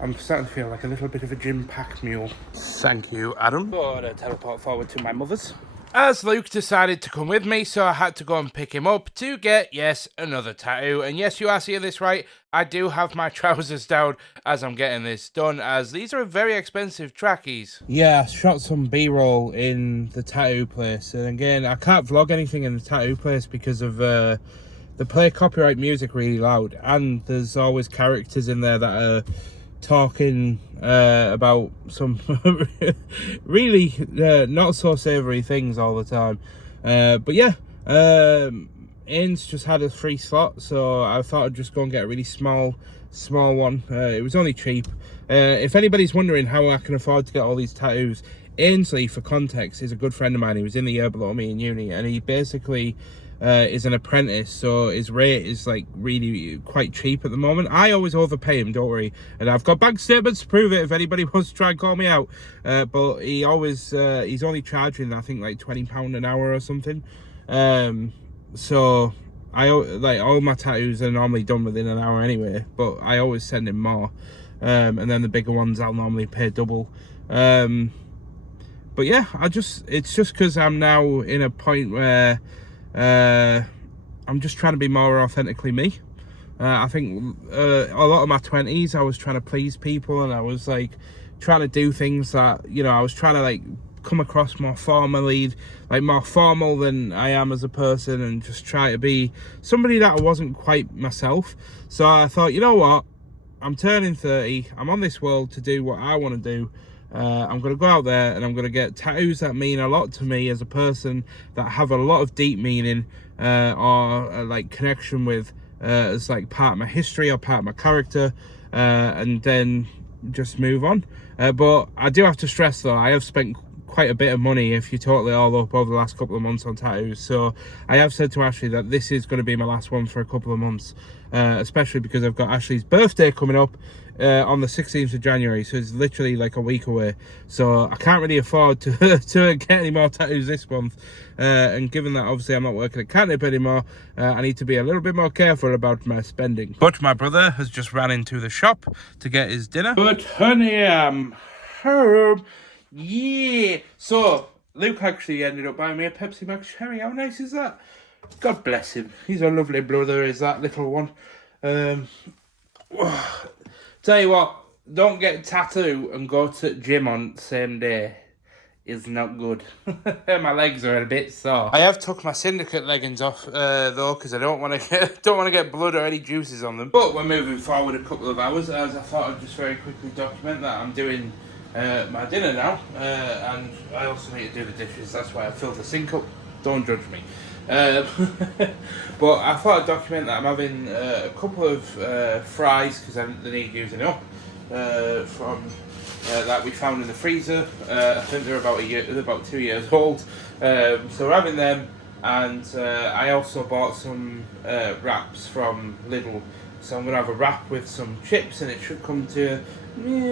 I'm starting to feel like a little bit of a gym pack mule. Thank you, Adam. Got to teleport forward to my mother's. As Luke decided to come with me, so I had to go and pick him up to get, yes, another tattoo. And yes, you are seeing this right, I do have my trousers down as I'm getting this done, as these are very expensive trackies. Yeah, I shot some B-roll in the tattoo place. And again, I can't vlog anything in the tattoo place because of... they play copyright music really loud, and there's always characters in there that are talking about some really not so savoury things all the time. But yeah, Ains just had a free slot, so I thought I'd just go and get a really small one. It was only cheap. If anybody's wondering how I can afford to get all these tattoos, Ainsley, for context, is a good friend of mine. He was in the year below me in uni, and he basically is an apprentice, so his rate is really quite cheap at the moment. I always overpay him, don't worry, and I've got bank statements to prove it if anybody wants to try and call me out. But he always he's only charging, I think, £20 an hour or something. So I all my tattoos are normally done within an hour anyway, but I always send him more, and then the bigger ones I'll normally pay double. But yeah, it's just because I'm now in a point where I'm just trying to be more authentically me. I think a lot of my 20s I was trying to please people, and I was trying to do things that, I was trying to come across more formally, more formal than I am as a person, and just try to be somebody that I wasn't quite myself. So I thought, you know what, I'm turning 30, I'm on this world to do what I want to do. I'm going to go out there and I'm going to get tattoos that mean a lot to me as a person, that have a lot of deep meaning, or connection with, as part of my history or part of my character, and then just move on. But I do have to stress though, I have spent quite a bit of money, if you total it all up, over the last couple of months on tattoos. So I have said to Ashley that this is going to be my last one for a couple of months, especially because I've got Ashley's birthday coming up on the 16th of January, so it's literally a week away. So I can't really afford to to get any more tattoos this month, and given that obviously I'm not working at Katnipp anymore, I need to be a little bit more careful about my spending. But my brother has just ran into the shop to get his dinner. But honey, I'm home. Yeah. So Luke actually ended up buying me a Pepsi Max Cherry. How nice is that? God bless him. He's a lovely brother, is that little one. Tell you what, don't get a tattoo and go to the gym on the same day. Is not good. My legs are a bit sore. I have took my syndicate leggings off though, because I don't want to get blood or any juices on them. But we're moving forward a couple of hours, as I thought I'd just very quickly document that I'm doing my dinner now, and I also need to do the dishes. That's why I filled the sink up. Don't judge me. But I thought I'd document that I'm having a couple of fries because they need using up from that we found in the freezer. I think they're about 2 years old. So we're having them, and I also bought some wraps from Lidl. So I'm going to have a wrap with some chips, and it should come to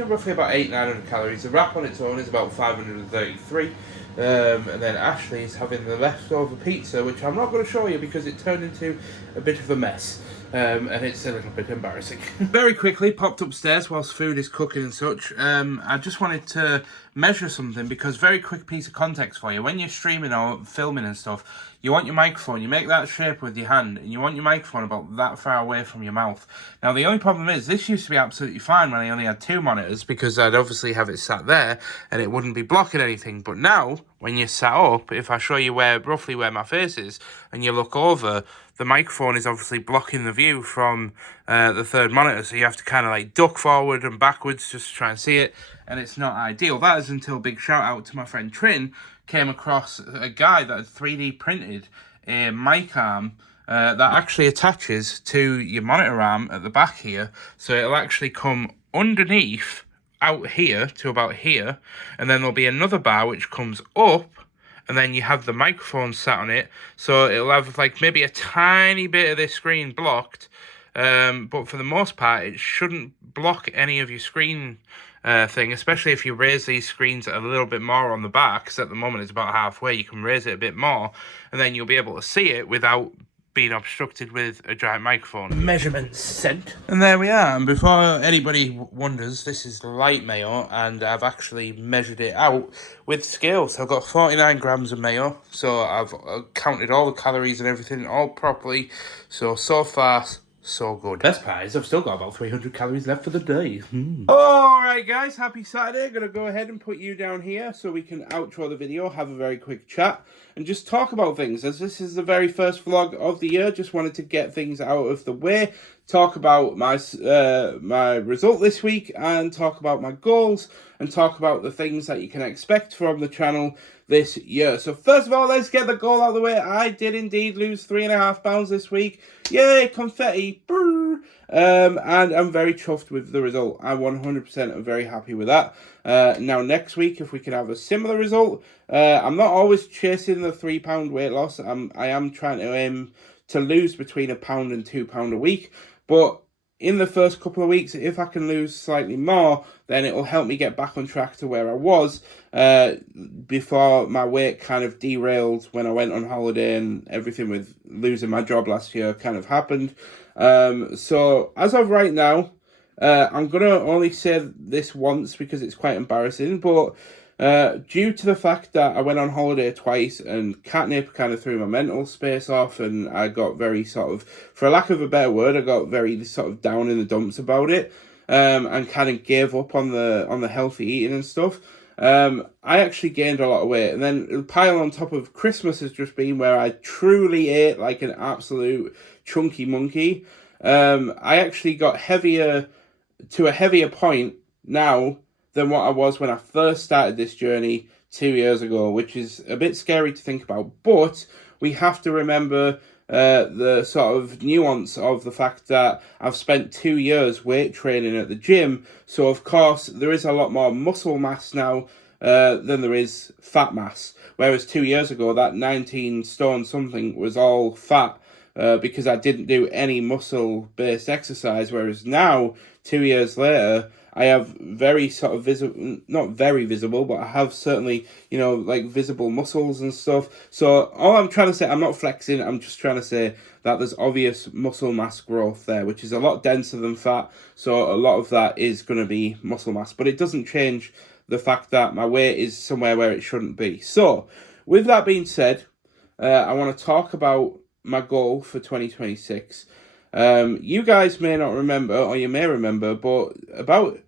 roughly about 800-900 calories. The wrap on its own is about 533. And then Ashley's having the leftover pizza, which I'm not going to show you because it turned into a bit of a mess. And it's a little bit embarrassing. Very quickly, popped upstairs whilst food is cooking and such. I just wanted to measure something because very quick piece of context for you. When you're streaming or filming and stuff, you want your microphone, you make that shape with your hand, and you want your microphone about that far away from your mouth. Now, the only problem is, this used to be absolutely fine when I only had 2 monitors because I'd obviously have it sat there and it wouldn't be blocking anything. But now, when you're sat up, if I show you roughly where my face is, and you look over, the microphone is obviously blocking the view from the third monitor, so you have to kind of like duck forward and backwards just to try and see it, and it's not ideal. That is until big shout out to my friend Trin came across a guy that had 3D printed a mic arm that actually attaches to your monitor arm at the back here, so it'll actually come underneath out here to about here, and then there'll be another bar which comes up, and then you have the microphone sat on it, so it'll have like maybe a tiny bit of this screen blocked, but for the most part it shouldn't block any of your screen thing, especially if you raise these screens a little bit more on the back, because at the moment it's about halfway. You can raise it a bit more, and then you'll be able to see it without being obstructed with a giant microphone. Measurements sent. And there we are. And before anybody wonders, this is light mayo, and I've actually measured it out with scales. So I've got 49 grams of mayo, so I've counted all the calories and everything all properly. So far, so good. Best part is I've still got about 300 calories left for the day. Alright guys, happy Saturday. Gonna go ahead and put you down here so we can outro the video, have a very quick chat, and just talk about things. As this is the very first vlog of the year, just wanted to get things out of the way, talk about my my result this week, and talk about my goals, and talk about the things that you can expect from the channel this year. So first of all, let's get the goal out of the way. I did indeed lose 3.5 pounds this week. Yay, confetti. Brr. And I'm very chuffed with the result. I 100% am very happy with that. Now next week, if we can have a similar result, I'm not always chasing the £3 weight loss. I am trying to aim to lose between £1 and £2 a week, but in the first couple of weeks, if I can lose slightly more, then it will help me get back on track to where I was before my weight kind of derailed when I went on holiday and everything with losing my job last year kind of happened. So as of right now, I'm going to only say this once because it's quite embarrassing, but due to the fact that I went on holiday twice and Katnipp kind of threw my mental space off, and I got very sort of, for lack of a better word, I got very sort of down in the dumps about it, and kind of gave up on the healthy eating and stuff. I actually gained a lot of weight, and then pile on top of Christmas has just been where I truly ate like an absolute chunky monkey. I actually got to a heavier point now than what I was when I first started this journey 2 years ago, which is a bit scary to think about, but we have to remember the sort of nuance of the fact that I've spent 2 years weight training at the gym, so of course there is a lot more muscle mass now than there is fat mass, whereas 2 years ago that 19 stone something was all fat because I didn't do any muscle-based exercise, whereas now, 2 years later, I have very sort of visible, not very visible, but I have certainly, you know, like visible muscles and stuff. So all I'm trying to say, I'm not flexing, I'm just trying to say that there's obvious muscle mass growth there, which is a lot denser than fat. So a lot of that is going to be muscle mass, but it doesn't change the fact that my weight is somewhere where it shouldn't be. So with that being said, I want to talk about my goal for 2026. You guys may not remember, or you may remember, but about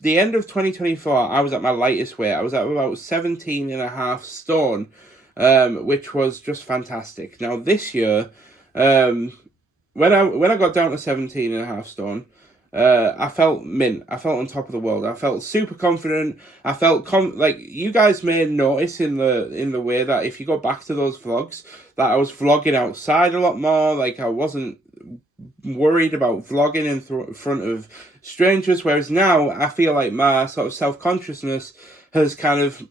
the end of 2024, I was at my lightest weight. I was at about 17 and a half stone, which was just fantastic. Now, this year, when I got down to 17 and a half stone, I felt mint. I felt on top of the world. I felt super confident. I felt like you guys may notice in the way that if you go back to those vlogs, that I was vlogging outside a lot more. Like I wasn't worried about vlogging in front of strangers, whereas now I feel like my sort of self-consciousness has kind of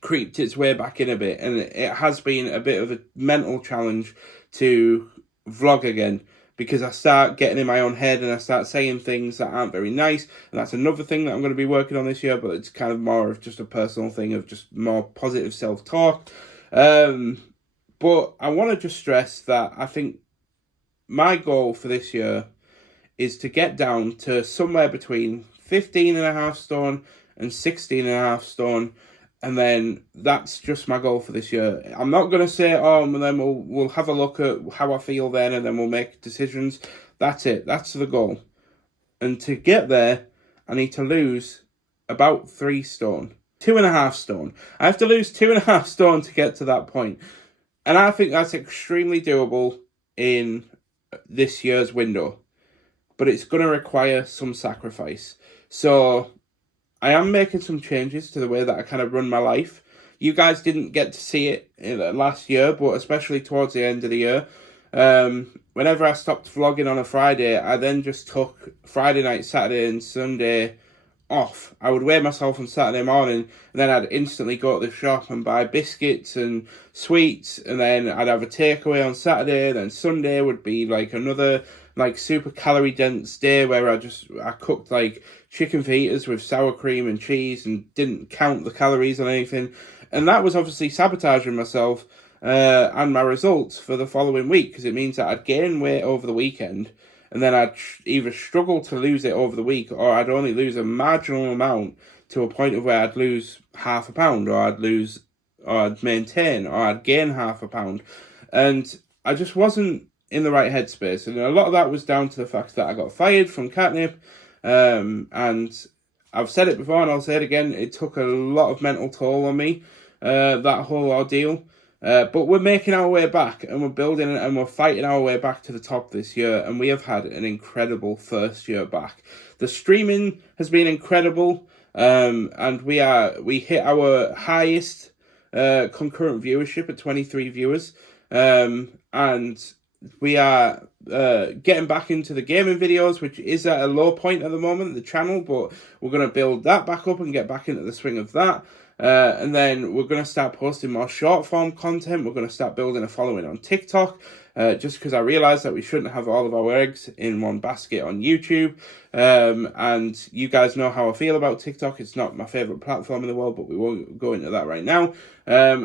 creeped its way back in a bit, and it has been a bit of a mental challenge to vlog again, because I start getting in my own head and I start saying things that aren't very nice, and that's another thing that I'm going to be working on this year, but it's kind of more of just a personal thing of just more positive self-talk. But I want to just stress that I think my goal for this year is to get down to somewhere between 15 and a half stone and 16 and a half stone. And then that's just my goal for this year. I'm not going to say, oh, and then we'll have a look at how I feel then, and then we'll make decisions. That's it. That's the goal. And to get there, I need to lose about 3 stone. 2.5 stone. I have to lose 2.5 stone to get to that point. And I think that's extremely doable in this year's window. But it's going to require some sacrifice. So I am making some changes to the way that I kind of run my life. You guys didn't get to see it last year, but especially towards the end of the year. Whenever I stopped vlogging on a Friday, I then just took Friday night, Saturday and Sunday off. I would weigh myself on Saturday morning, and then I'd instantly go to the shop and buy biscuits and sweets, and then I'd have a takeaway on Saturday. Then Sunday would be like another like super calorie dense day where I cooked like chicken fajitas with sour cream and cheese and didn't count the calories on anything, and that was obviously sabotaging myself and my results for the following week, because it means that I'd gain weight over the weekend, and then I'd either struggle to lose it over the week, or I'd only lose a marginal amount to a point of where I'd lose half a pound, or I'd maintain, or I'd gain half a pound. And I just wasn't in the right headspace. And a lot of that was down to the fact that I got fired from Katnipp. And I've said it before and I'll say it again, it took a lot of mental toll on me, that whole ordeal. But we're making our way back, and we're building and we're fighting our way back to the top this year, and we have had an incredible first year back. The streaming has been incredible, and we hit our highest concurrent viewership at 23 viewers, and we are getting back into the gaming videos, which is at a low point at the moment, the channel, but we're going to build that back up and get back into the swing of that. And then we're going to start posting more short form content. We're going to start building a following on TikTok, just because I realised that we shouldn't have all of our eggs in one basket on YouTube. And you guys know how I feel about TikTok. It's not my favourite platform in the world, but we won't go into that right now.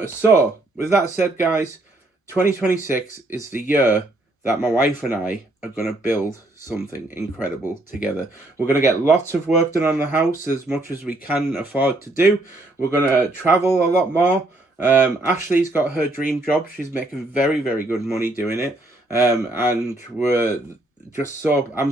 So, with that said, guys, 2026 is the year that my wife and I are going to build something incredible together. We're going to get lots of work done on the house, as much as we can afford to do. We're going to travel a lot more. Ashley's got her dream job. She's making very, very good money doing it. And I'm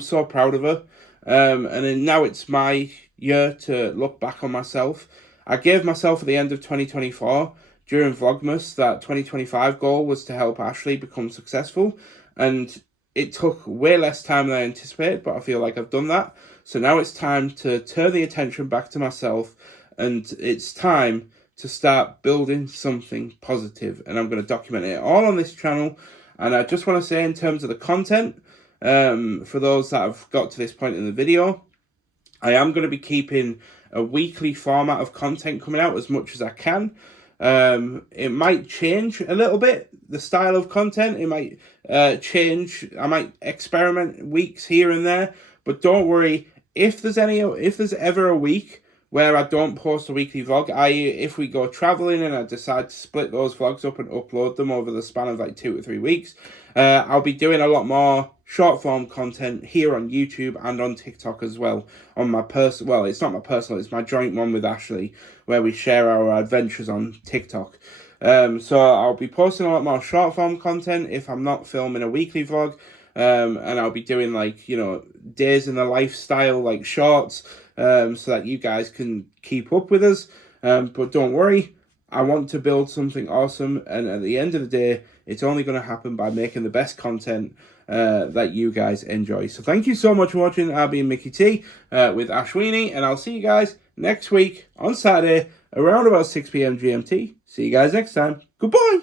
so proud of her. And then now it's my year to look back on myself. I gave myself at the end of 2024, during Vlogmas, that 2025 goal was to help Ashley become successful. And it took way less time than I anticipated, but I feel like I've done that. So now it's time to turn the attention back to myself, and it's time to start building something positive. And I'm going to document it all on this channel. And I just want to say, in terms of the content, for those that have got to this point in the video, I am going to be keeping a weekly format of content coming out as much as I can. It might change a little bit, the style of content. It might change. I might experiment weeks here and there, but don't worry, if there's ever a week where I don't post a weekly vlog, i.e. if we go traveling and I decide to split those vlogs up and upload them over the span of like 2 to 3 weeks, I'll be doing a lot more short form content here on YouTube and on TikTok as well. On my well, it's not my personal, it's my joint one with Ashley, where we share our adventures on TikTok. So I'll be posting a lot more short form content if I'm not filming a weekly vlog. and I'll be doing like, you know, days in the lifestyle, like shorts, so that you guys can keep up with us. But don't worry, I want to build something awesome, and at the end of the day, it's only going to happen by making the best content that you guys enjoy. So thank you so much for watching. I've been Mickey T with Ashwini, and I'll see you guys next week on Saturday around about 6 p.m. GMT. See you guys next time. Goodbye.